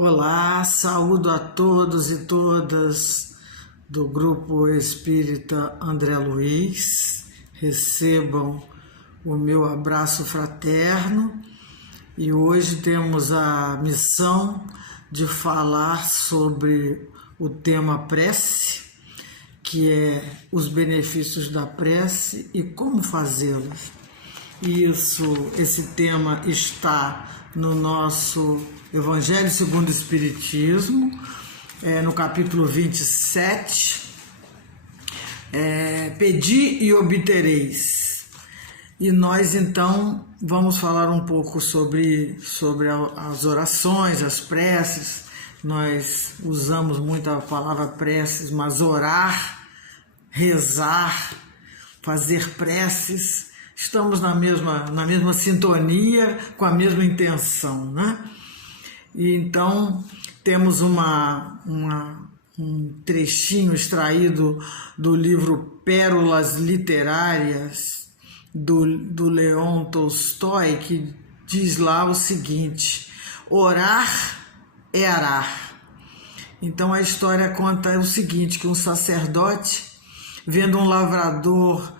Olá, saúdo a todos e todas do Grupo Espírita André Luiz. Recebam o meu abraço fraterno e hoje temos a missão de falar sobre o tema prece, que é os benefícios da prece e como fazê-los. Esse tema está no nosso Evangelho segundo o Espiritismo, no capítulo 27, Pedi e obtereis. E nós então vamos falar um pouco sobre as orações, as preces. Nós usamos muito a palavra preces, mas orar, rezar, fazer preces, estamos na mesma sintonia, com a mesma intenção, né? E então temos um trechinho extraído do livro Pérolas Literárias do Leon Tolstói, que diz lá o seguinte: orar é arar. Então a história conta o seguinte, que um sacerdote, vendo um lavrador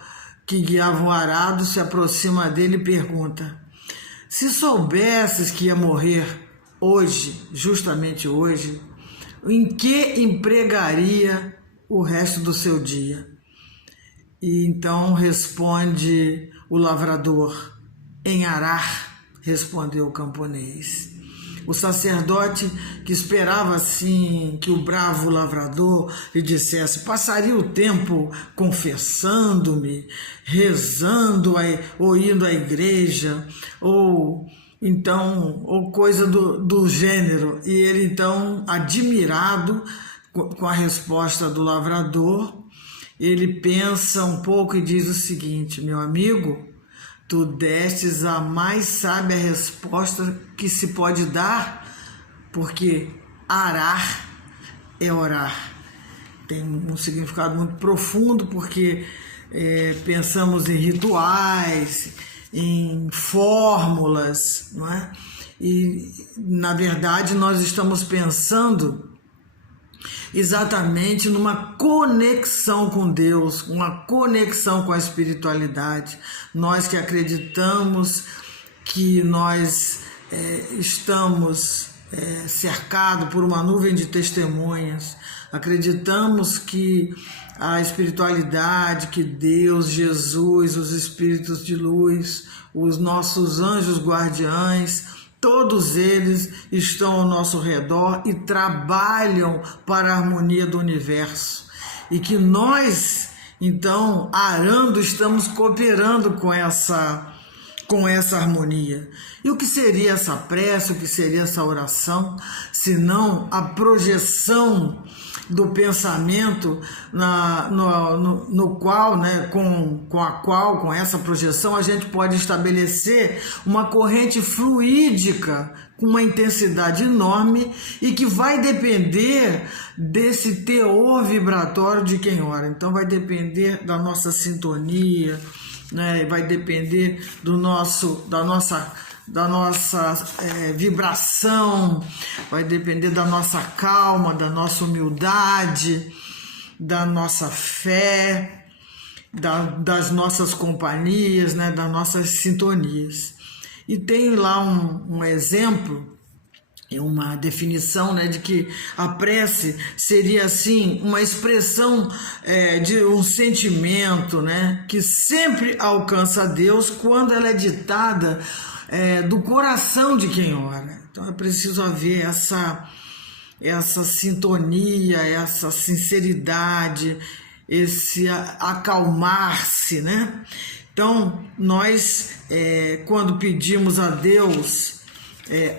que guiava um arado, se aproxima dele e pergunta: se soubesses que ia morrer hoje, justamente hoje, em que empregaria o resto do seu dia? E então responde o lavrador: em arar, respondeu o camponês. O sacerdote, que esperava assim que o bravo lavrador lhe dissesse, passaria o tempo confessando-me, rezando ou indo à igreja, ou coisa do gênero. E ele então, admirado com a resposta do lavrador, ele pensa um pouco e diz o seguinte: meu amigo, tu destes a mais sábia resposta que se pode dar, porque arar é orar. Tem um significado muito profundo, porque pensamos em rituais, em fórmulas, não é? E, na verdade, nós estamos pensando exatamente numa conexão com Deus, uma conexão com a espiritualidade. Nós que acreditamos que nós estamos cercados por uma nuvem de testemunhas, acreditamos que a espiritualidade, que Deus, Jesus, os espíritos de luz, os nossos anjos guardiães, todos eles estão ao nosso redor e trabalham para a harmonia do universo. E que nós, então, arando, estamos cooperando com essa harmonia. E o que seria essa prece, o que seria essa oração, senão a projeção do pensamento no qual, né, com essa projeção, a gente pode estabelecer uma corrente fluídica com uma intensidade enorme e que vai depender desse teor vibratório de quem ora. Então vai depender da nossa sintonia, né, vai depender da nossa vibração, vai depender da nossa calma, da nossa humildade, da nossa fé, das nossas companhias, né, das nossas sintonias. E tem lá um exemplo, uma definição, né, de que a prece seria assim uma expressão de um sentimento, né, que sempre alcança a Deus quando ela é ditada do coração de quem ora. Então é preciso haver essa sintonia, essa sinceridade, esse acalmar-se, né? Então nós, quando pedimos a Deus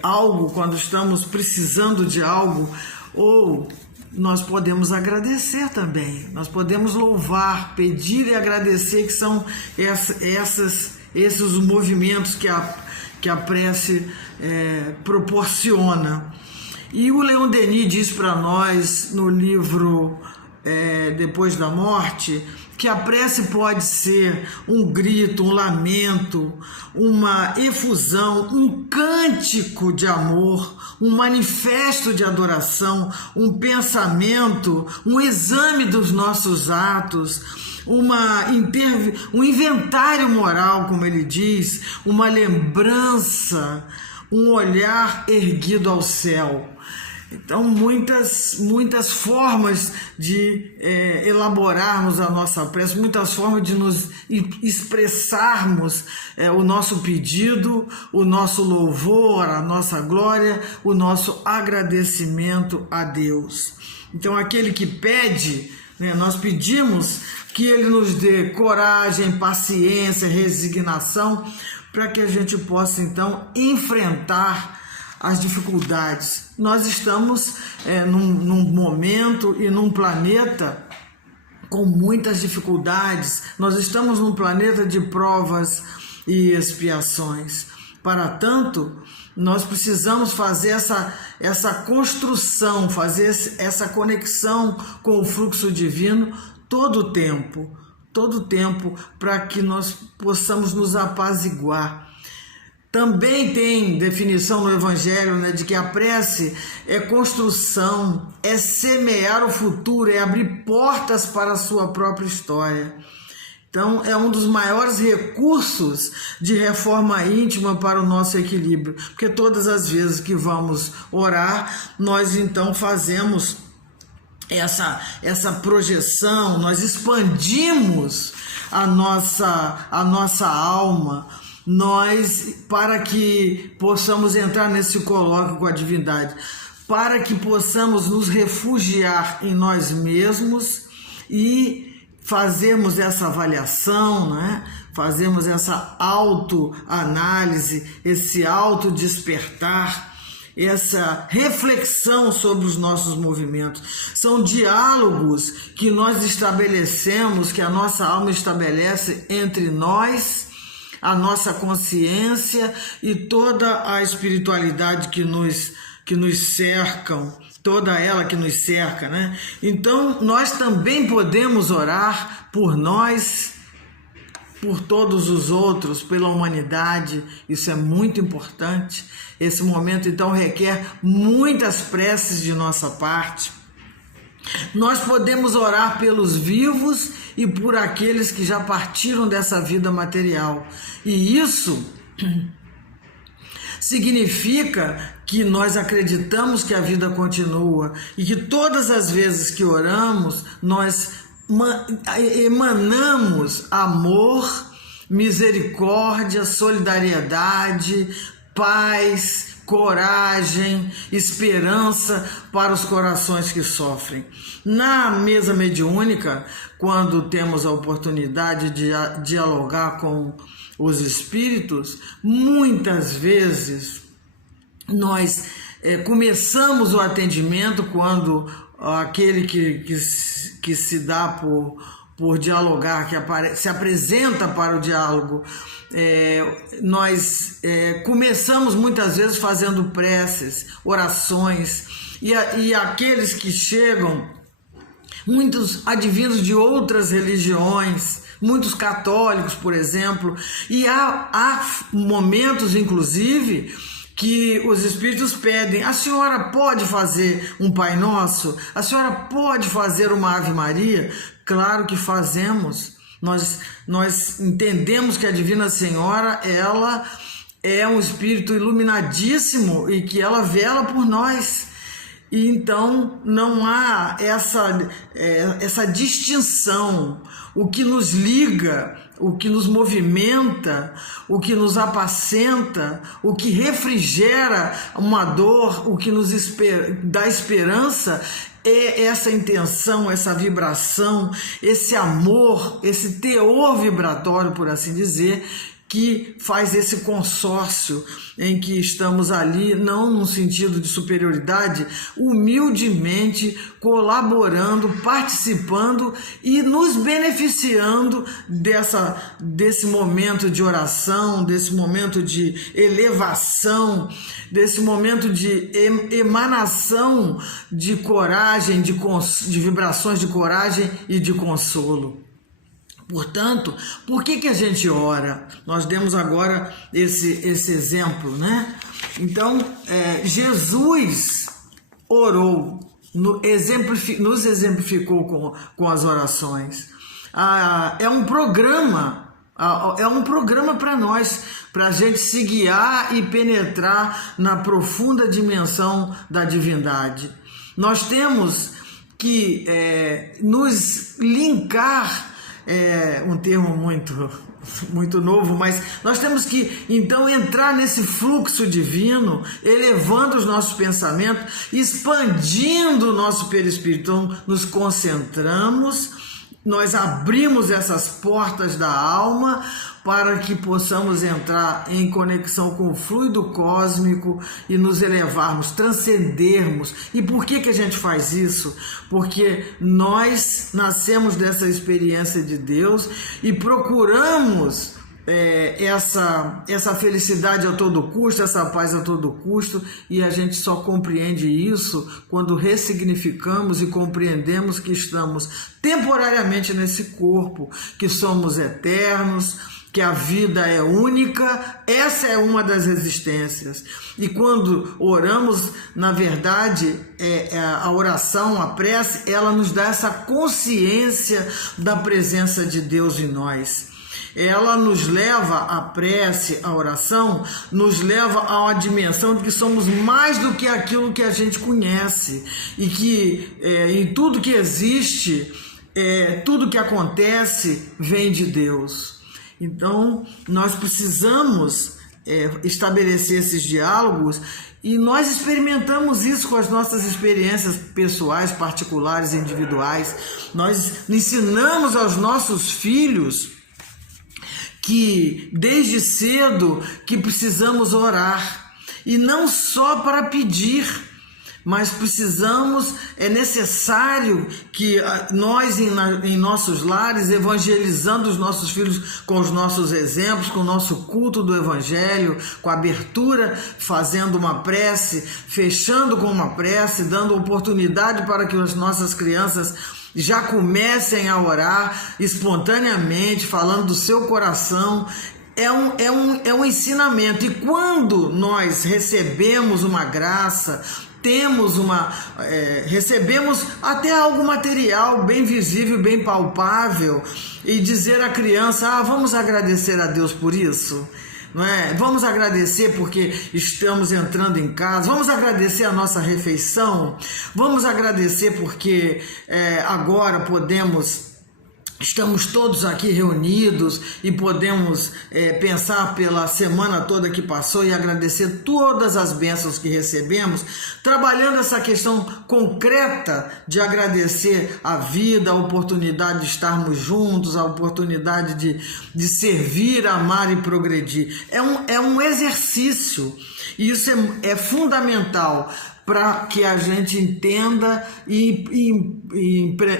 algo, quando estamos precisando de algo, ou nós podemos agradecer também, nós podemos louvar, pedir e agradecer, que são esses os movimentos que a prece proporciona. E o Leon Denis diz para nós no livro Depois da Morte que a prece pode ser um grito, um lamento, uma efusão, um cântico de amor, um manifesto de adoração, um pensamento, um exame dos nossos atos, um inventário moral, como ele diz, uma lembrança, um olhar erguido ao céu. Então, muitas formas de elaborarmos a nossa prece, muitas formas de nos expressarmos o nosso pedido, o nosso louvor, a nossa glória, o nosso agradecimento a Deus. Então, aquele que pede, nós pedimos que Ele nos dê coragem, paciência, resignação, para que a gente possa, então, enfrentar as dificuldades. Nós estamos num momento e num planeta com muitas dificuldades. Nós estamos num planeta de provas e expiações. Para tanto, nós precisamos fazer essa construção, fazer essa conexão com o fluxo divino todo o tempo, para que nós possamos nos apaziguar. Também tem definição no Evangelho, de que a prece é construção, é semear o futuro, é abrir portas para a sua própria história. Então, é um dos maiores recursos de reforma íntima para o nosso equilíbrio, porque todas as vezes que vamos orar, nós então fazemos essa projeção, nós expandimos a nossa alma, para que possamos entrar nesse colóquio com a divindade, para que possamos nos refugiar em nós mesmos e fazermos essa avaliação, fazermos essa autoanálise, esse autodespertar, essa reflexão sobre os nossos movimentos. São diálogos que nós estabelecemos, que a nossa alma estabelece entre nós, a nossa consciência e toda a espiritualidade que nos cercam, toda ela que nos cerca, Então, nós também podemos orar por nós, por todos os outros, pela humanidade. Isso é muito importante. Esse momento, então, requer muitas preces de nossa parte. Nós podemos orar pelos vivos e por aqueles que já partiram dessa vida material. E isso significa que nós acreditamos que a vida continua e que todas as vezes que oramos, nós emanamos amor, misericórdia, solidariedade, paz, coragem, esperança para os corações que sofrem. Na mesa mediúnica, quando temos a oportunidade de dialogar com os espíritos, muitas vezes nós começamos o atendimento quando aquele que se dá por dialogar, que se apresenta para o diálogo, nós começamos muitas vezes fazendo preces, orações, e aqueles que chegam, muitos advindos de outras religiões, muitos católicos, por exemplo, e há momentos, inclusive, que os espíritos pedem: a senhora pode fazer um Pai Nosso? A senhora pode fazer uma Ave Maria? Claro que fazemos. Nós entendemos que a Divina Senhora, ela é um espírito iluminadíssimo e que ela vela por nós. E então não há essa distinção. O que nos liga, o que nos movimenta, o que nos apacenta, o que refrigera uma dor, o que nos dá esperança, é essa intenção, essa vibração, esse amor, esse teor vibratório, por assim dizer, que faz esse consórcio em que estamos ali, não num sentido de superioridade, humildemente colaborando, participando e nos beneficiando desse momento de oração, desse momento de elevação, desse momento de emanação de coragem, de vibrações de coragem e de consolo. Portanto, por que a gente ora? Nós demos agora esse exemplo, né? Então, Jesus orou, nos exemplificou com as orações. É um programa para nós, para a gente se guiar e penetrar na profunda dimensão da divindade. Nós temos que nos linkar, um termo muito novo, mas nós temos que então entrar nesse fluxo divino, elevando os nossos pensamentos, expandindo o nosso perispírito. Então, nos concentramos, nós abrimos essas portas da alma para que possamos entrar em conexão com o fluido cósmico e nos elevarmos, transcendermos. E por que a gente faz isso? Porque nós nascemos dessa experiência de Deus e procuramos essa felicidade a todo custo, essa paz a todo custo, e a gente só compreende isso quando ressignificamos e compreendemos que estamos temporariamente nesse corpo, que somos eternos, que a vida é única. Essa é uma das existências. E quando oramos, na verdade, a oração, a prece, ela nos dá essa consciência da presença de Deus em nós. Ela nos leva, a prece, a oração, nos leva a uma dimensão de que somos mais do que aquilo que a gente conhece, e que em tudo que existe, tudo que acontece vem de Deus. Então, nós precisamos estabelecer esses diálogos, e nós experimentamos isso com as nossas experiências pessoais, particulares, individuais. Nós ensinamos aos nossos filhos que desde cedo que precisamos orar, e não só para pedir, mas é necessário que nós em nossos lares, evangelizando os nossos filhos com os nossos exemplos, com o nosso culto do evangelho, com a abertura, fazendo uma prece, fechando com uma prece, dando oportunidade para que as nossas crianças já comecem a orar espontaneamente, falando do seu coração. É um ensinamento. E quando nós recebemos uma graça, recebemos até algo material, bem visível, bem palpável, e dizer à criança: vamos agradecer a Deus por isso. Não é? Vamos agradecer porque estamos entrando em casa, vamos agradecer a nossa refeição, vamos agradecer porque agora estamos todos aqui reunidos e podemos pensar pela semana toda que passou e agradecer todas as bênçãos que recebemos, trabalhando essa questão concreta de agradecer a vida, a oportunidade de estarmos juntos, a oportunidade de servir, amar e progredir. É um exercício, e isso é fundamental para que a gente entenda e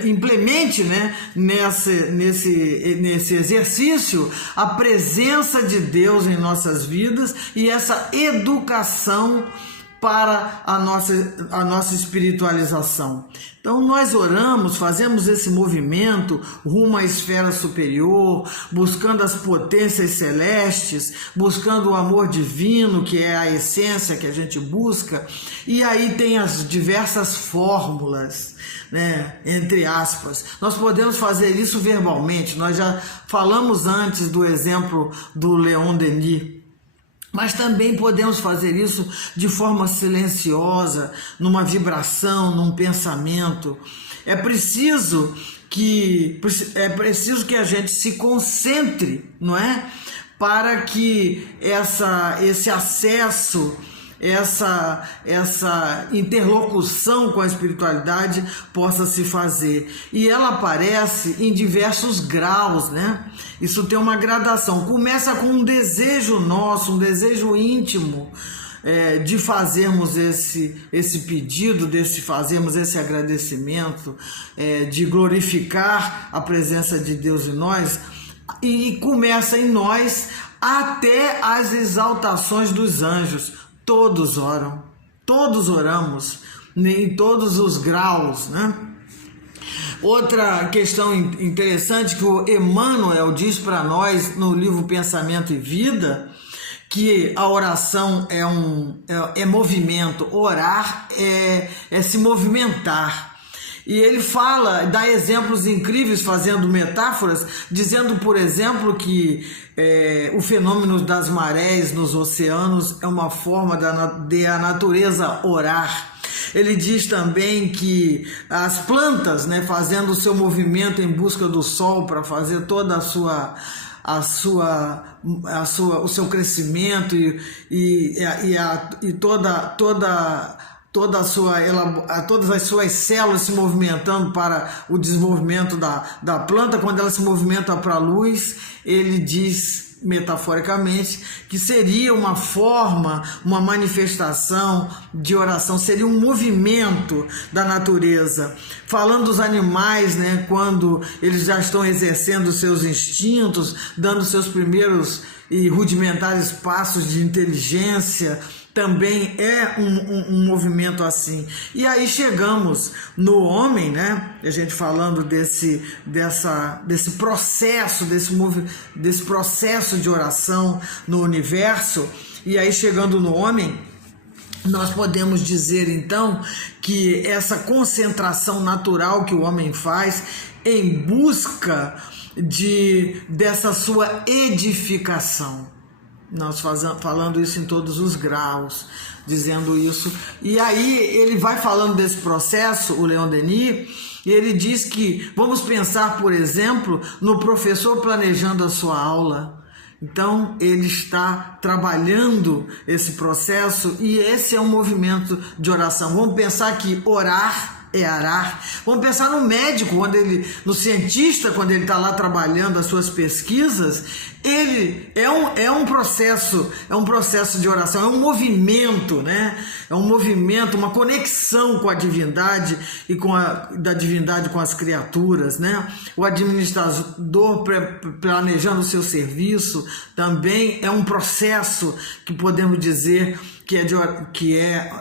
implemente, né, nesse exercício, a presença de Deus em nossas vidas e essa educação para a nossa espiritualização. Então nós oramos, fazemos esse movimento rumo à esfera superior, buscando as potências celestes, buscando o amor divino, que é a essência que a gente busca, e aí tem as diversas fórmulas, né, entre aspas. Nós podemos fazer isso verbalmente, nós já falamos antes do exemplo do Leon Denis, mas também podemos fazer isso de forma silenciosa, numa vibração, num pensamento. É preciso que a gente se concentre, não é? Para que esse acesso, essa interlocução com a espiritualidade possa se fazer. E ela aparece em diversos graus, né? Isso tem uma gradação. Começa com um desejo nosso, um desejo íntimo, de fazermos esse pedido, fazermos esse agradecimento, de glorificar a presença de Deus em nós, e começa em nós até as exaltações dos anjos. Todos oram, todos oramos, em todos os graus, né? Outra questão interessante que o Emmanuel diz para nós no livro Pensamento e Vida, que a oração é movimento, orar é se movimentar. E ele dá exemplos incríveis, fazendo metáforas, dizendo, por exemplo, que o fenômeno das marés nos oceanos é uma forma de a natureza orar. Ele diz também que as plantas, né, fazendo o seu movimento em busca do sol para fazer toda o seu crescimento e todas as suas células se movimentando para o desenvolvimento da planta, quando ela se movimenta para a luz, ele diz metaforicamente que seria uma forma, uma manifestação de oração, seria um movimento da natureza. Falando dos animais, né, quando eles já estão exercendo seus instintos, dando seus primeiros e rudimentares passos de inteligência, também é um movimento assim. E aí chegamos no homem, né? A gente falando desse processo, desse processo de oração no universo, e aí chegando no homem, nós podemos dizer então que essa concentração natural que o homem faz em busca dessa sua edificação. Nós falando isso em todos os graus, dizendo isso. E aí ele vai falando desse processo, o Leon Denis, e ele diz que vamos pensar, por exemplo, no professor planejando a sua aula. Então ele está trabalhando esse processo e esse é um movimento de oração. Vamos pensar que orar é arar. Vamos pensar no médico, no cientista, quando ele está lá trabalhando as suas pesquisas, ele é um processo de oração, é um movimento, né? É um movimento, uma conexão com a divindade e da divindade com as criaturas, né? O administrador planejando o seu serviço também é um processo que podemos dizer que é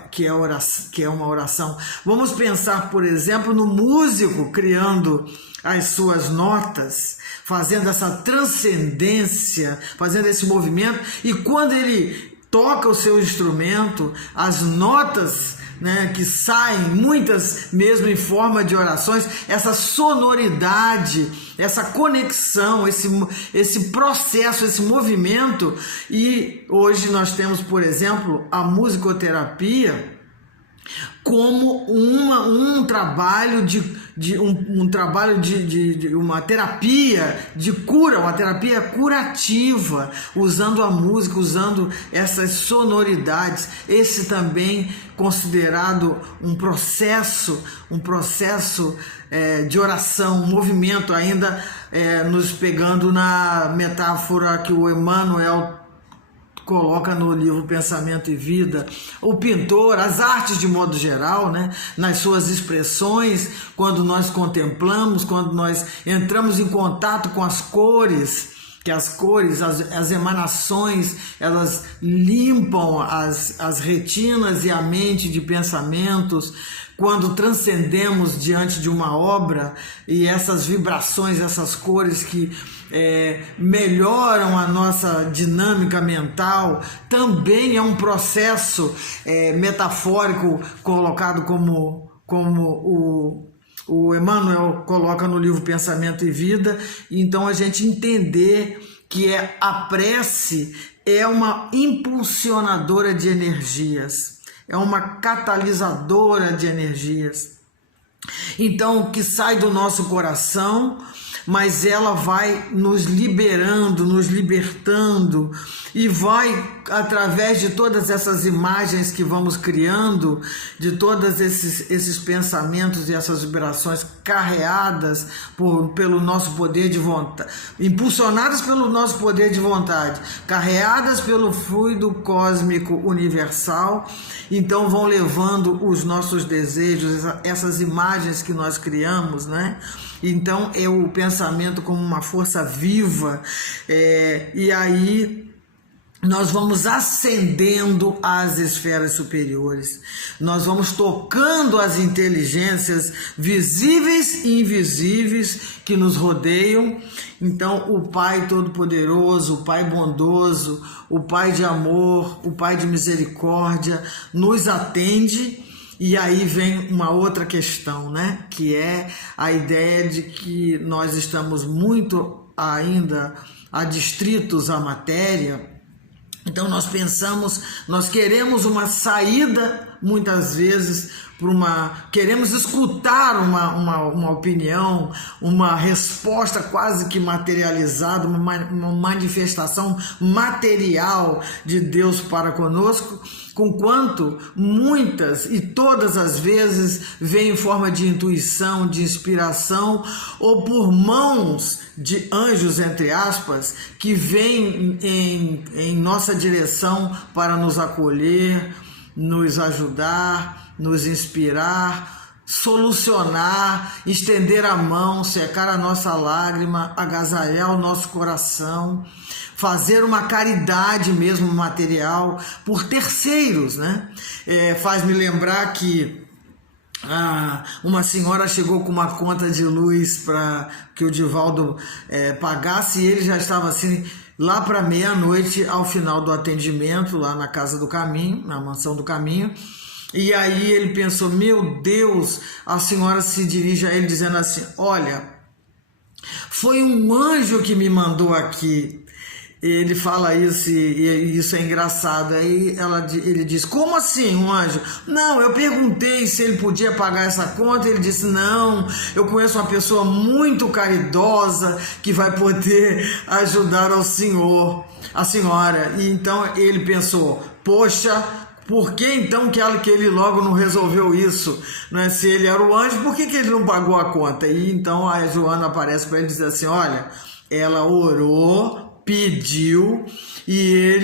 uma oração. Vamos pensar, por exemplo, no músico criando as suas notas, fazendo essa transcendência, fazendo esse movimento, e quando ele toca o seu instrumento, as notas, né, que saem, muitas mesmo em forma de orações, essa sonoridade, essa conexão, esse processo, esse movimento. E hoje nós temos, por exemplo, a musicoterapia como um trabalho uma terapia de cura, uma terapia curativa, usando a música, usando essas sonoridades. Esse também considerado um processo de oração, um movimento, ainda nos pegando na metáfora que o Emmanuel coloca no livro Pensamento e Vida. O pintor, as artes de modo geral, né, nas suas expressões, quando nós contemplamos, quando nós entramos em contato com as cores, que as emanações, elas limpam as retinas e a mente de pensamentos. Quando transcendemos diante de uma obra e essas vibrações, essas cores que melhoram a nossa dinâmica mental, também é um processo metafórico colocado como o Emmanuel coloca no livro Pensamento e Vida. Então a gente entender que a prece é uma impulsionadora de energias, é uma catalisadora de energias. Então, que sai do nosso coração, mas ela vai nos liberando, nos libertando, e vai, através de todas essas imagens que vamos criando, de todos esses pensamentos e essas vibrações carreadas pelo nosso poder de vontade, impulsionadas pelo nosso poder de vontade, carreadas pelo fluido cósmico universal, então vão levando os nossos desejos, essas imagens que nós criamos, né? Então é o pensamento como uma força viva, e aí nós vamos ascendendo às esferas superiores, nós vamos tocando as inteligências visíveis e invisíveis que nos rodeiam. Então o Pai Todo-Poderoso, o Pai bondoso, o Pai de amor, o Pai de misericórdia nos atende. E aí vem uma outra questão, né? Que é a ideia de que nós estamos muito ainda adstritos à matéria. Então nós pensamos, nós queremos uma saída, muitas vezes, queremos escutar uma opinião, uma resposta quase que materializada, uma manifestação material de Deus para conosco, conquanto muitas e todas as vezes vem em forma de intuição, de inspiração, ou por mãos de anjos, entre aspas, que vêm em nossa direção para nos acolher, nos ajudar, nos inspirar, solucionar, estender a mão, secar a nossa lágrima, agasalhar o nosso coração, fazer uma caridade mesmo material por terceiros, né? Faz-me lembrar que uma senhora chegou com uma conta de luz para que o Divaldo pagasse, e ele já estava assim lá para meia-noite, ao final do atendimento, lá na Casa do Caminho, na Mansão do Caminho. E aí ele pensou, meu Deus, a senhora se dirige a ele dizendo assim, olha, foi um anjo que me mandou aqui. Ele fala isso e isso é engraçado. Aí ele diz, como assim um anjo? Não, eu perguntei se ele podia pagar essa conta, ele disse, não, eu conheço uma pessoa muito caridosa que vai poder ajudar a senhora. E então ele pensou, poxa, por que então que ele logo não resolveu isso? Né? Se ele era o anjo, por que ele não pagou a conta? E então a Joana aparece para ele e diz assim, olha, ela orou, pediu e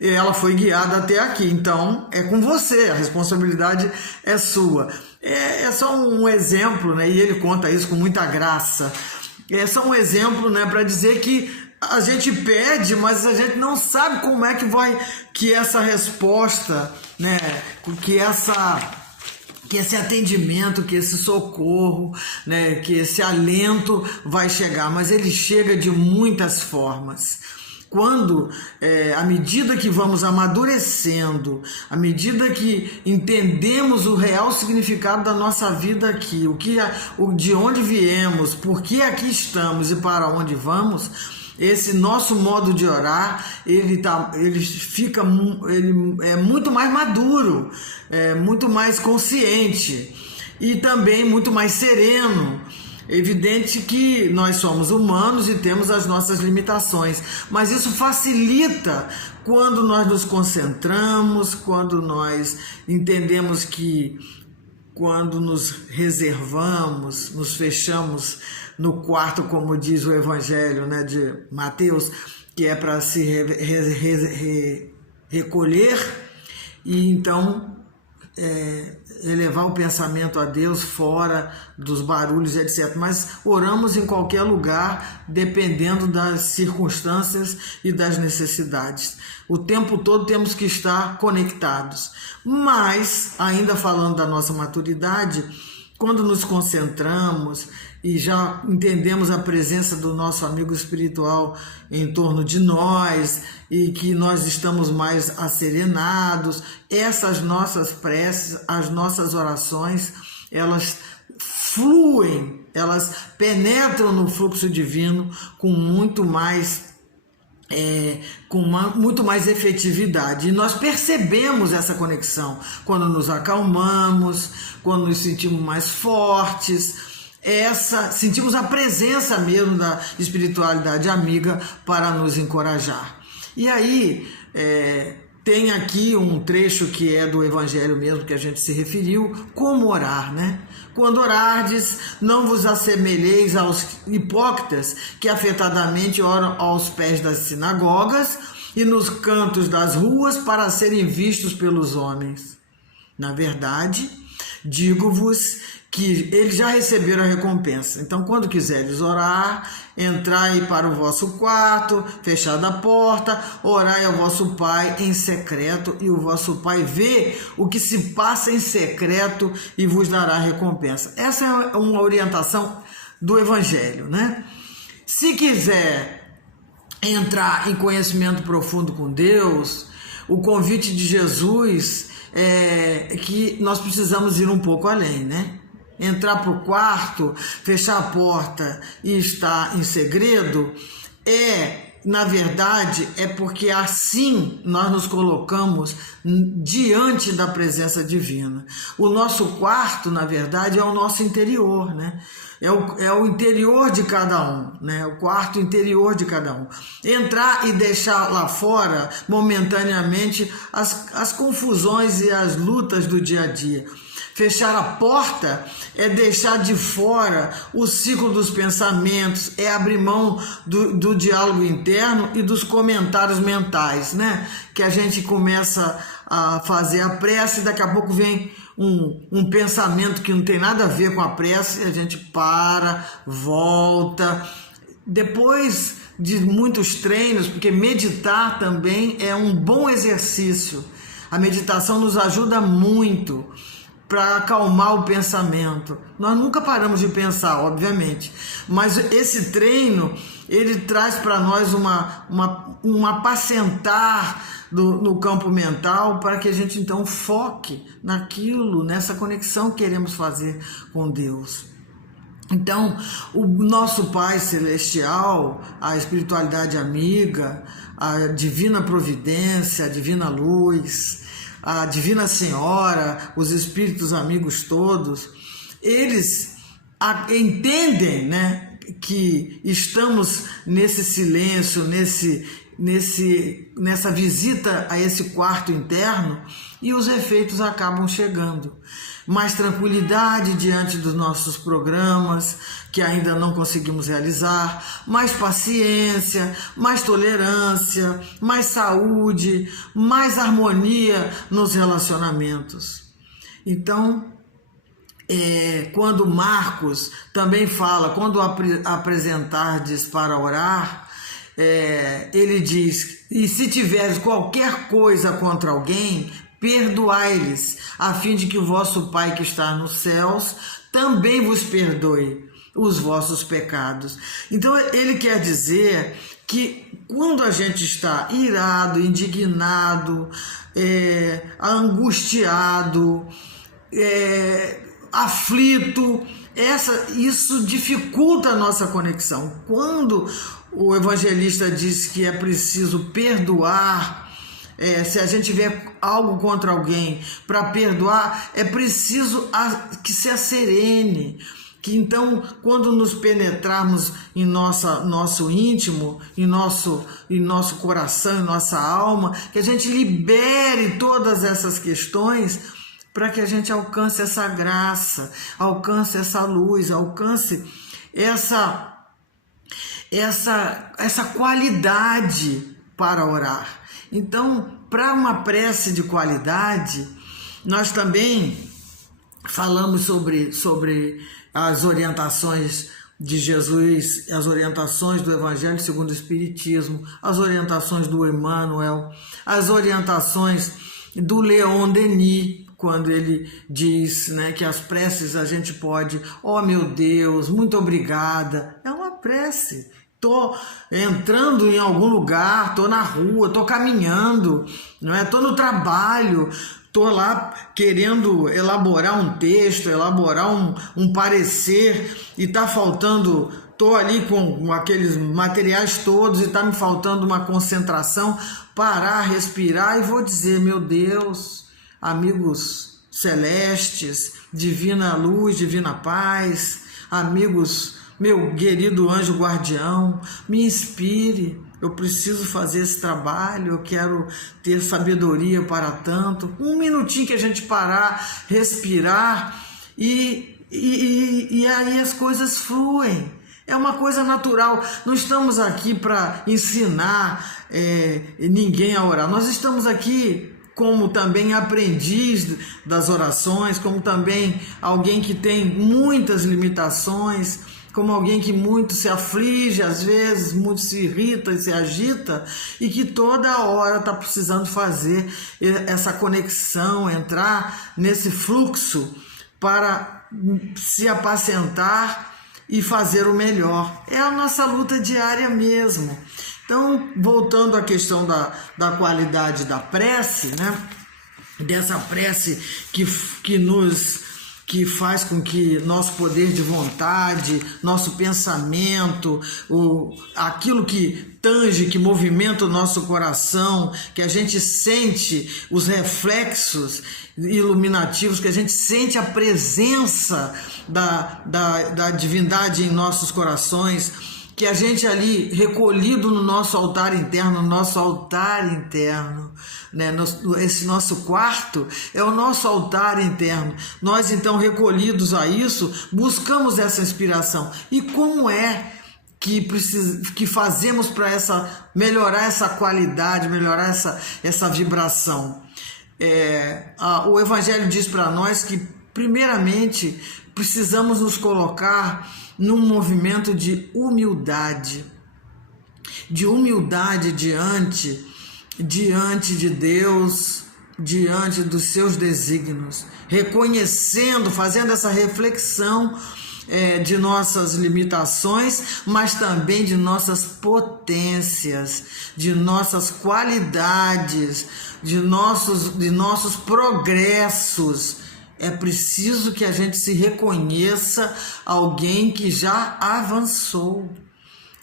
ela foi guiada até aqui, então é com você, a responsabilidade é sua. É só um exemplo, né? E ele conta isso com muita graça. É só um exemplo, né, para dizer que a gente pede, mas a gente não sabe como é que essa resposta, né, que esse atendimento, que esse socorro, né, que esse alento vai chegar, mas ele chega de muitas formas. Quando, à medida que vamos amadurecendo, à medida que entendemos o real significado da nossa vida aqui, de onde viemos, por que aqui estamos e para onde vamos, esse nosso modo de orar, ele é muito mais maduro, muito mais consciente e também muito mais sereno. Evidente que nós somos humanos e temos as nossas limitações, mas isso facilita quando nós nos concentramos, quando nós entendemos que quando nos reservamos, nos fechamos no quarto, como diz o Evangelho, né, de Mateus, que é para se recolher e então elevar o pensamento a Deus fora dos barulhos, etc. Mas oramos em qualquer lugar, dependendo das circunstâncias e das necessidades. O tempo todo temos que estar conectados. Mas, ainda falando da nossa maturidade, quando nos concentramos e já entendemos a presença do nosso amigo espiritual em torno de nós e que nós estamos mais asserenados, essas nossas preces, as nossas orações, elas fluem, elas penetram no fluxo divino com muito mais efetividade. E nós percebemos essa conexão quando nos acalmamos, quando nos sentimos mais fortes, sentimos a presença mesmo da espiritualidade amiga para nos encorajar. E aí tem aqui um trecho que é do Evangelho mesmo, que a gente se referiu, como orar, né? Quando orardes, não vos assemelheis aos hipócritas que afetadamente oram aos pés das sinagogas e nos cantos das ruas para serem vistos pelos homens. Na verdade, Digo-vos que eles já receberam a recompensa. Então, quando quiseres orar, entrai para o vosso quarto, fechada a porta, orai ao vosso Pai em secreto, e o vosso Pai vê o que se passa em secreto e vos dará a recompensa. Essa é uma orientação do Evangelho, né? Se quiser entrar em conhecimento profundo com Deus, o convite de Jesus é que nós precisamos ir um pouco além, né? Entrar para o quarto, fechar a porta e estar em segredo na verdade, é porque assim nós nos colocamos diante da presença divina. O nosso quarto, na verdade, é o nosso interior, né? É o interior de cada um, né? O quarto interior de cada um. Entrar e deixar lá fora, momentaneamente, as confusões e as lutas do dia a dia. Fechar a porta é deixar de fora o ciclo dos pensamentos, é abrir mão do diálogo interno e dos comentários mentais, né? Que a gente começa a fazer a prece e daqui a pouco vem um pensamento que não tem nada a ver com a prece, e a gente para, volta. Depois de muitos treinos, porque meditar também é um bom exercício. A meditação nos ajuda muito para acalmar o pensamento. Nós nunca paramos de pensar, obviamente, mas esse treino, ele traz para nós um apacentar no campo mental, para que a gente então foque naquilo, nessa conexão que queremos fazer com Deus. Então, o nosso Pai Celestial, a espiritualidade amiga, a divina providência, a divina luz, a Divina Senhora, os espíritos amigos todos, eles entendem, né, que estamos nesse silêncio, nessa visita a esse quarto interno, e os efeitos acabam chegando. Mais tranquilidade diante dos nossos programas que ainda não conseguimos realizar, mais paciência, mais tolerância, mais saúde, mais harmonia nos relacionamentos. Então, quando Marcos também fala, quando apresentardes para orar, ele diz: e se tiveres qualquer coisa contra alguém, perdoai-lhes, a fim de que o vosso Pai que está nos céus também vos perdoe os vossos pecados. Então ele quer dizer que quando a gente está irado, indignado, angustiado, aflito, isso dificulta a nossa conexão. Quando o evangelista diz que é preciso perdoar, se a gente tiver algo contra alguém, para perdoar, é preciso que se acerene. Que então, quando nos penetrarmos em nosso íntimo, em nosso coração, em nossa alma, que a gente libere todas essas questões, para que a gente alcance essa graça, alcance essa luz, alcance essa qualidade para orar. Então, para uma prece de qualidade, nós também falamos sobre as orientações de Jesus, as orientações do Evangelho segundo o Espiritismo, as orientações do Emmanuel, as orientações do Leon Denis, quando ele diz, né, que as preces a gente pode, meu Deus, muito obrigada, é uma prece. Tô entrando em algum lugar, tô na rua, tô caminhando, não é? Tô no trabalho, tô lá querendo elaborar um texto, elaborar um parecer, e tá faltando, tô ali com aqueles materiais todos e tá me faltando uma concentração, parar, respirar, e vou dizer: meu Deus, amigos celestes, divina luz, divina paz, amigos, meu querido anjo guardião, me inspire, eu preciso fazer esse trabalho, eu quero ter sabedoria para tanto. Um minutinho que a gente parar, respirar, e aí as coisas fluem. É uma coisa natural. Não estamos aqui para ensinar ninguém a orar, nós estamos aqui como também aprendiz das orações, como também alguém que tem muitas limitações, como alguém que muito se aflige, às vezes, muito se irrita e se agita, e que toda hora está precisando fazer essa conexão, entrar nesse fluxo para se apacentar e fazer o melhor. É a nossa luta diária mesmo. Então, voltando à questão da qualidade da prece, né? Dessa prece que faz com que nosso poder de vontade, nosso pensamento, aquilo que tange, que movimenta o nosso coração, que a gente sente os reflexos iluminativos, que a gente sente a presença da divindade em nossos corações, que a gente ali recolhido no nosso altar interno, né? Esse nosso quarto é o nosso altar interno. Nós então recolhidos a isso, buscamos essa inspiração. E como é que fazemos para melhorar essa qualidade, melhorar essa vibração? O Evangelho diz para nós que primeiramente precisamos nos colocar num movimento de humildade diante de Deus, diante dos seus desígnios, reconhecendo, fazendo essa reflexão de nossas limitações, mas também de nossas potências, de nossas qualidades, de nossos progressos. É preciso que a gente se reconheça alguém que já avançou.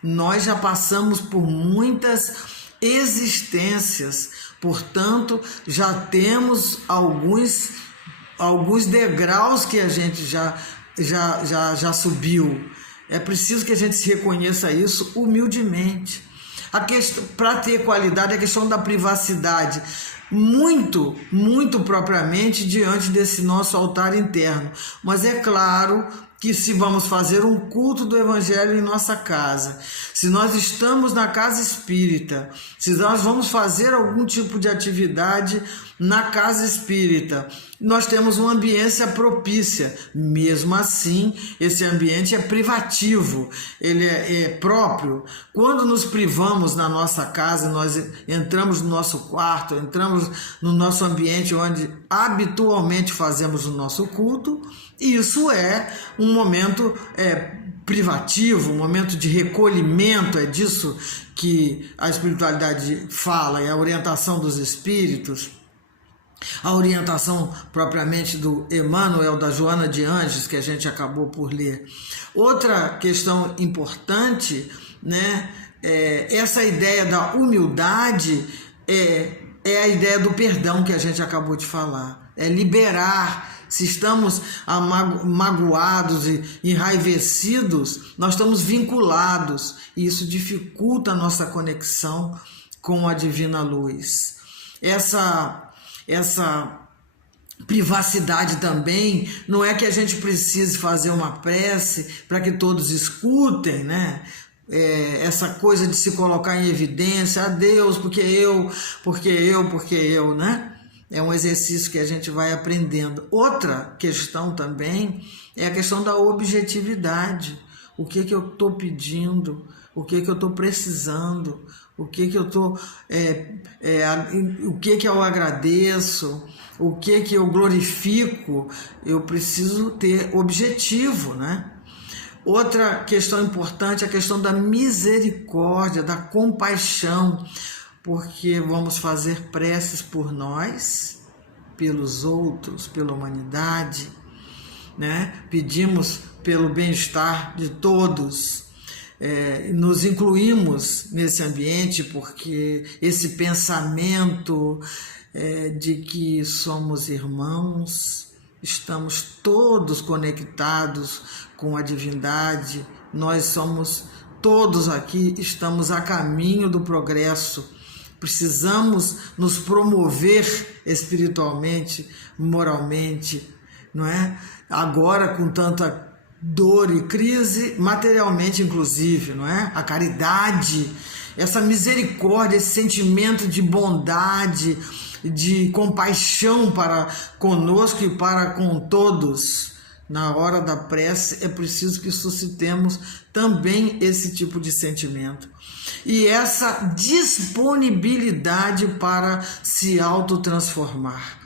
Nós já passamos por muitas existências, portanto, já temos alguns degraus que a gente já subiu. É preciso que a gente se reconheça isso humildemente. Para ter qualidade, a questão da privacidade, muito propriamente diante desse nosso altar interno. Mas é claro que se vamos fazer um culto do Evangelho em nossa casa, se nós estamos na casa espírita, se nós vamos fazer algum tipo de atividade na casa espírita, nós temos uma ambiência propícia. Mesmo assim, esse ambiente é privativo, ele é próprio. Quando nos privamos na nossa casa, nós entramos no nosso quarto, entramos no nosso ambiente onde habitualmente fazemos o nosso culto, isso é um momento privativo, um momento de recolhimento. É disso que a espiritualidade fala, é a orientação dos espíritos, a orientação propriamente do Emmanuel, da Joana de Anjos, que a gente acabou por ler. Outra questão importante, né, essa ideia da humildade é a ideia do perdão que a gente acabou de falar, é liberar. Se estamos magoados e enraivecidos, nós estamos vinculados, e isso dificulta a nossa conexão com a divina luz. Essa privacidade também não é que a gente precise fazer uma prece para que todos escutem, né? Essa coisa de se colocar em evidência, Deus, porque eu, né? É um exercício que a gente vai aprendendo. Outra questão também é a questão da objetividade. O que eu estou pedindo? O que eu estou precisando? O que eu estou... o que eu agradeço? O que eu glorifico? Eu preciso ter objetivo, né? Outra questão importante é a questão da misericórdia, da compaixão, porque vamos fazer preces por nós, pelos outros, pela humanidade, né? Pedimos pelo bem-estar de todos, nos incluímos nesse ambiente porque esse pensamento de que somos irmãos, estamos todos conectados com a divindade, nós somos todos aqui, estamos a caminho do progresso. Precisamos nos promover espiritualmente, moralmente, não é? Agora com tanta dor e crise, materialmente inclusive, não é? A caridade, essa misericórdia, esse sentimento de bondade, de compaixão para conosco e para com todos. Na hora da prece é preciso que suscitemos também esse tipo de sentimento e essa disponibilidade para se autotransformar.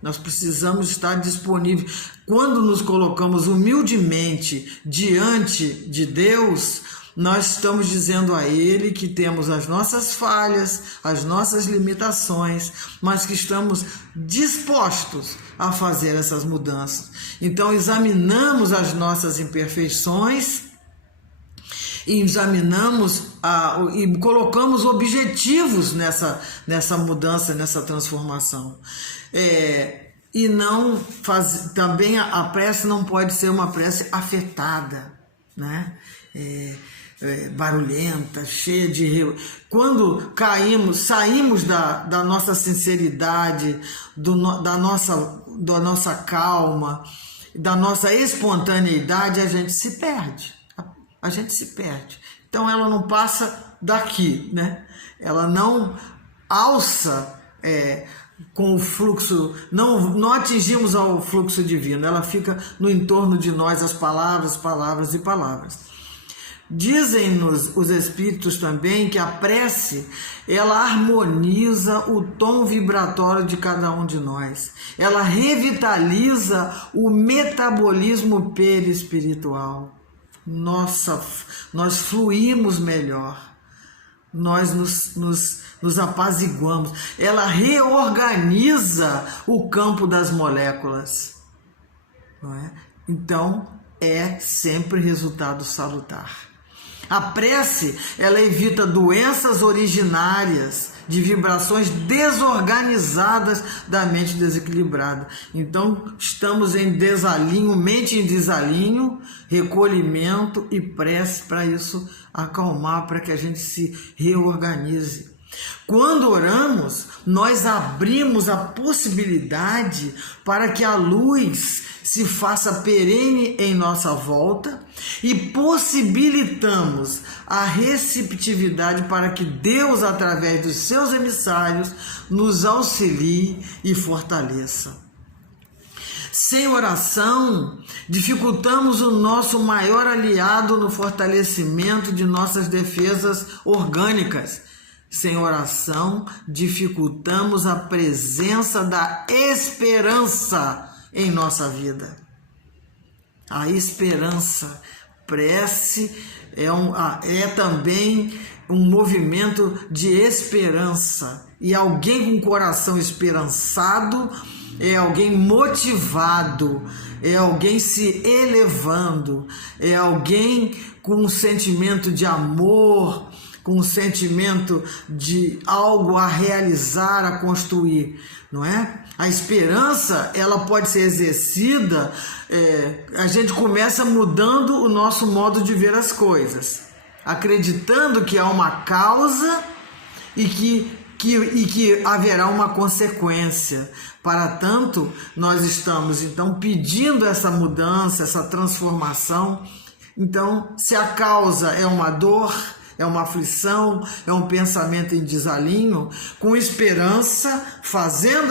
Nós precisamos estar disponíveis. Quando nos colocamos humildemente diante de Deus, nós estamos dizendo a Ele que temos as nossas falhas, as nossas limitações, mas que estamos dispostos a fazer essas mudanças. Então, examinamos as nossas imperfeições e e colocamos objetivos nessa mudança, nessa transformação. E não faz, também a prece não pode ser uma prece afetada, né? Barulhenta, cheia de... Quando saímos da nossa sinceridade, da nossa calma, da nossa espontaneidade, a gente se perde. A gente se perde. Então ela não passa daqui, né? Ela não alça com o fluxo, não atingimos ao fluxo divino, ela fica no entorno de nós, as palavras, palavras e palavras. Dizem-nos os Espíritos também que a prece, ela harmoniza o tom vibratório de cada um de nós. Ela revitaliza o metabolismo perispiritual. Nós fluímos melhor. Nós nos apaziguamos. Ela reorganiza o campo das moléculas. Não é? Então, é sempre resultado salutar. A prece, ela evita doenças originárias de vibrações desorganizadas da mente desequilibrada. Então, estamos em desalinho, mente em desalinho, recolhimento e prece para isso acalmar, para que a gente se reorganize. Quando oramos, nós abrimos a possibilidade para que a luz se faça perene em nossa volta e possibilitamos a receptividade para que Deus, através dos seus emissários, nos auxilie e fortaleça. Sem oração, dificultamos o nosso maior aliado no fortalecimento de nossas defesas orgânicas. Sem oração, dificultamos a presença da esperança em nossa vida. A esperança, prece, é também um movimento de esperança. E alguém com coração esperançado é alguém motivado, é alguém se elevando, é alguém com um sentimento de amor, com um sentimento de algo a realizar, a construir, não é? A esperança, ela pode ser exercida, a gente começa mudando o nosso modo de ver as coisas, acreditando que há uma causa e que haverá uma consequência. Para tanto, nós estamos então pedindo essa mudança, essa transformação. Então, se a causa é uma dor, é uma aflição, é um pensamento em desalinho, com esperança, fazendo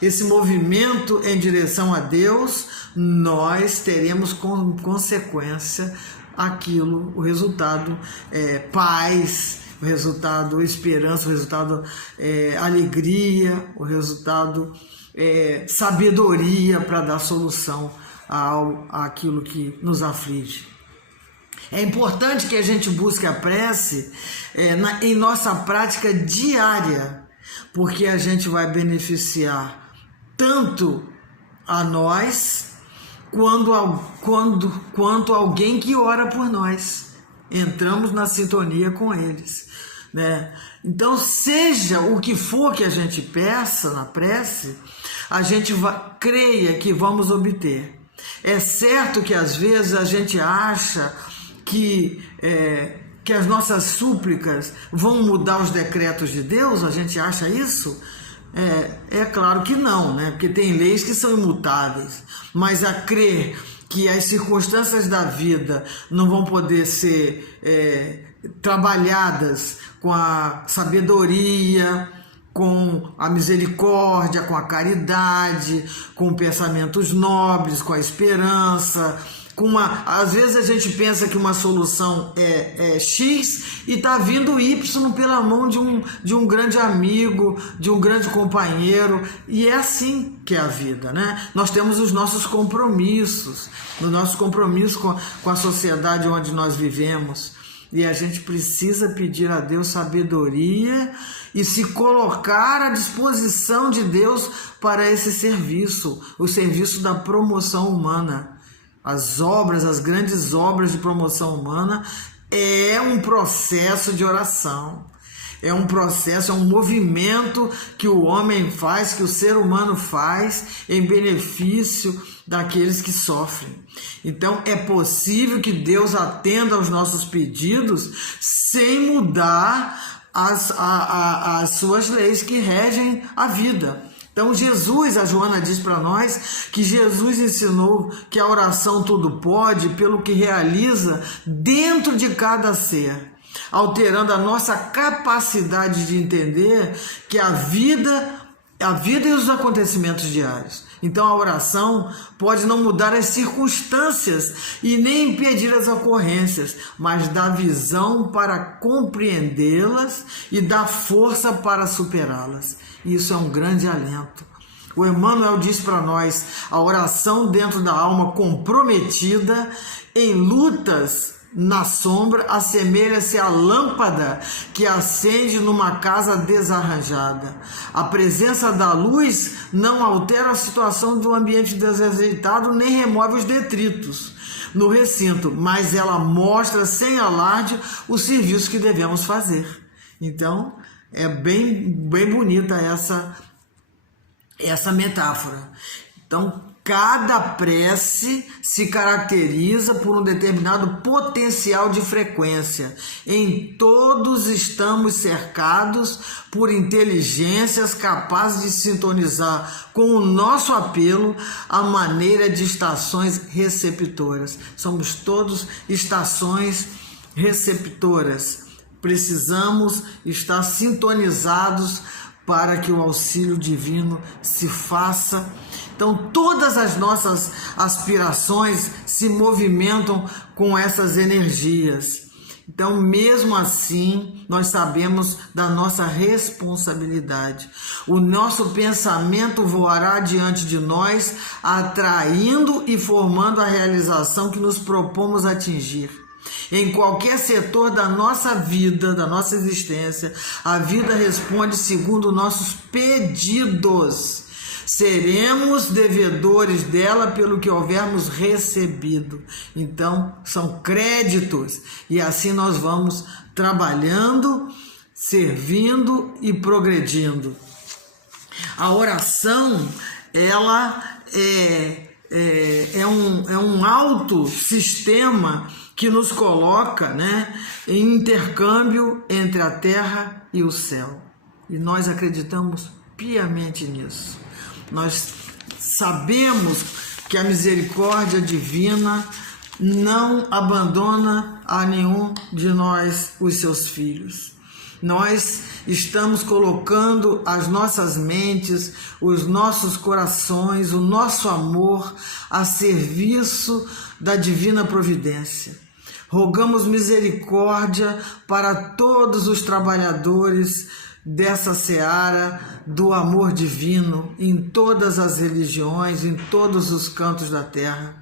esse movimento em direção a Deus, nós teremos como consequência aquilo, o resultado paz, o resultado esperança, o resultado alegria, o resultado sabedoria para dar solução àquilo que nos aflige. É importante que a gente busque a prece em nossa prática diária, porque a gente vai beneficiar tanto a nós quanto alguém que ora por nós. Entramos na sintonia com eles, né? Então, seja o que for que a gente peça na prece, a gente creia que vamos obter. É certo que às vezes a gente acha que as nossas súplicas vão mudar os decretos de Deus, a gente acha isso? É claro que não, né? Porque tem leis que são imutáveis, mas a crer que as circunstâncias da vida não vão poder ser trabalhadas com a sabedoria, com a misericórdia, com a caridade, com pensamentos nobres, com a esperança. Às vezes a gente pensa que uma solução é X e está vindo Y pela mão de um grande amigo, de um grande companheiro, e é assim que é a vida, né? Nós temos os nossos compromissos, o nosso compromisso com a sociedade onde nós vivemos, e a gente precisa pedir a Deus sabedoria e se colocar à disposição de Deus para esse serviço, o serviço da promoção humana. As grandes obras de promoção humana é um processo de oração, é um processo, é um movimento que o homem faz, que o ser humano faz em benefício daqueles que sofrem. Então é possível que Deus atenda aos nossos pedidos sem mudar as suas leis que regem a vida. Então a Joana diz para nós que Jesus ensinou que a oração tudo pode pelo que realiza dentro de cada ser, alterando a nossa capacidade de entender que a vida e os acontecimentos diários. Então a oração pode não mudar as circunstâncias e nem impedir as ocorrências, mas dá visão para compreendê-las e dá força para superá-las. Isso é um grande alento. O Emmanuel diz para nós: a oração dentro da alma comprometida em lutas na sombra assemelha-se à lâmpada que acende numa casa desarranjada. A presença da luz não altera a situação do ambiente desajeitado nem remove os detritos no recinto, mas ela mostra sem alarde o serviço que devemos fazer. Então, é bem bonita essa metáfora. Então, cada prece se caracteriza por um determinado potencial de frequência. Em todos estamos cercados por inteligências capazes de sintonizar com o nosso apelo a maneira de estações receptoras. Somos todos estações receptoras. Precisamos estar sintonizados para que o auxílio divino se faça. Então, todas as nossas aspirações se movimentam com essas energias. Então, mesmo assim, nós sabemos da nossa responsabilidade. O nosso pensamento voará diante de nós, atraindo e formando a realização que nos propomos atingir. Em qualquer setor da nossa vida, da nossa existência, a vida responde segundo nossos pedidos. Seremos devedores dela pelo que houvermos recebido. Então, são créditos. E assim nós vamos trabalhando, servindo e progredindo. A oração, ela é um alto sistema que nos coloca, né, em intercâmbio entre a terra e o céu. E nós acreditamos piamente nisso. Nós sabemos que a misericórdia divina não abandona a nenhum de nós, os seus filhos. Nós estamos colocando as nossas mentes, os nossos corações, o nosso amor a serviço da divina providência. Rogamos misericórdia para todos os trabalhadores dessa seara do amor divino em todas as religiões, em todos os cantos da terra.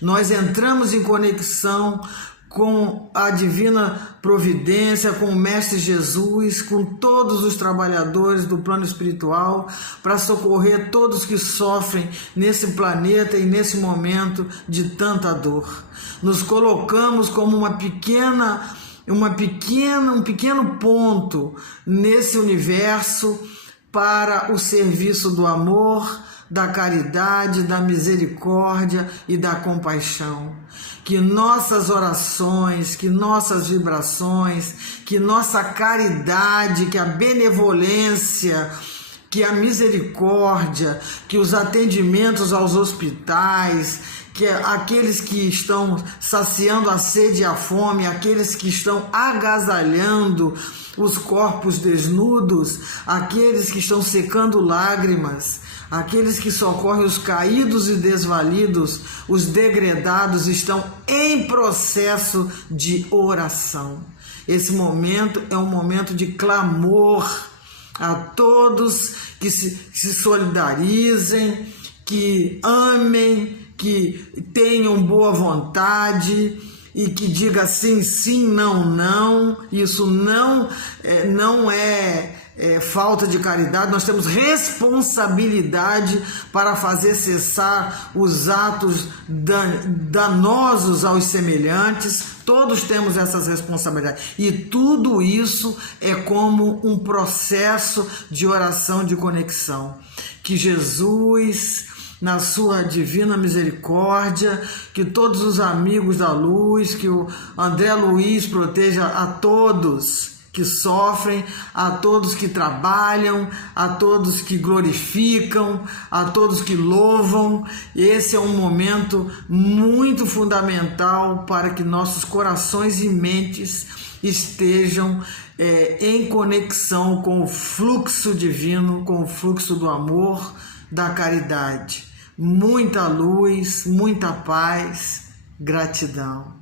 Nós entramos em conexão com a divina providência, com o Mestre Jesus, com todos os trabalhadores do plano espiritual, para socorrer todos que sofrem nesse planeta e nesse momento de tanta dor. Nos colocamos como um pequeno ponto nesse universo para o serviço do amor, da caridade, da misericórdia e da compaixão. Que nossas orações, que nossas vibrações, que nossa caridade, que a benevolência, que a misericórdia, que os atendimentos aos hospitais, que aqueles que estão saciando a sede e a fome, aqueles que estão agasalhando os corpos desnudos, aqueles que estão secando lágrimas, aqueles que socorrem os caídos e desvalidos, os degredados estão em processo de oração. Esse momento é um momento de clamor a todos que se solidarizem, que amem, que tenham boa vontade e que diga sim, sim, não, não. Isso não é falta de caridade. Nós temos responsabilidade para fazer cessar os atos danosos aos semelhantes. Todos temos essas responsabilidades. E tudo isso é como um processo de oração de conexão. Que Jesus, na sua divina misericórdia, que todos os amigos da luz, que o André Luiz proteja a todos que sofrem, a todos que trabalham, a todos que glorificam, a todos que louvam. Esse é um momento muito fundamental para que nossos corações e mentes estejam em conexão com o fluxo divino, com o fluxo do amor, da caridade. Muita luz, muita paz, gratidão.